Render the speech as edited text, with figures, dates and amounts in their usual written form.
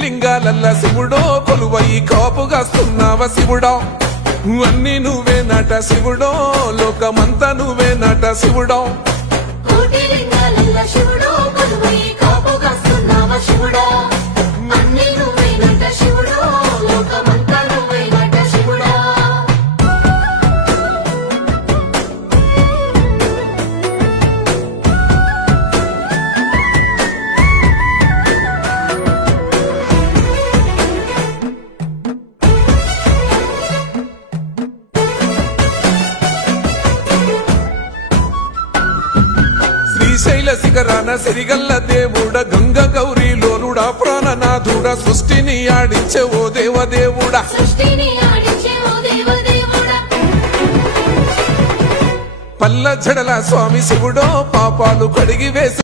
లింగాలల్ల శివుడో కొలువై కాపుగాస్తున్నావ శివుడా అన్ని నువ్వే నట శివుడో లోకమంతా నువ్వే నట శివుడో కోటి లింగాలల్ల శివుడో కొలువై కాపుగాస్తున్నావ శివుడా అన్ని నువ్వే నట శివుడో లోకమంతా నువ్వే నట శివుడా శ్రీశైల శిఖరాన సిరిగల్ల దేవుడ గంగ గౌరీ లోలుడా ప్రాణనాథుడ సృష్టిని ఆడించే ఓ దేవదేవుడా సృష్టిని ఆడించే ఓ దేవదేవుడా పల్ల జడల స్వామి శివుడో పాపాలు కడిగి వేసి